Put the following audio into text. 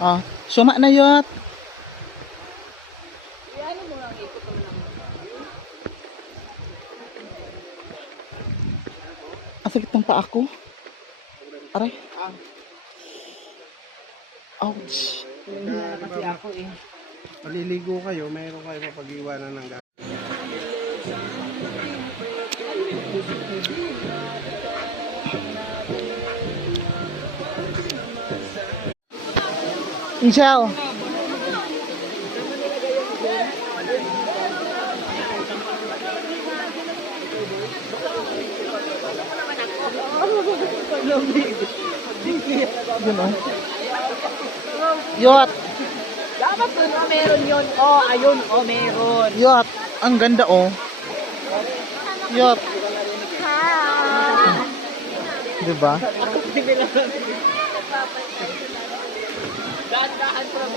Ah, suma na yot. Ano mo lang ikot naman ang Ang sakit ng paa ko. Aray. Ouch. Wala kasi ako eh. Maliligo kayo, mayroon kayo mapag-iwanan ng gamit. Michelle. Gano'n. Yot. Dapat dun, meron yun. Oh, ayun, meron. Yot. Ang ganda oh. Yot. Diba? Dahan-dahan pero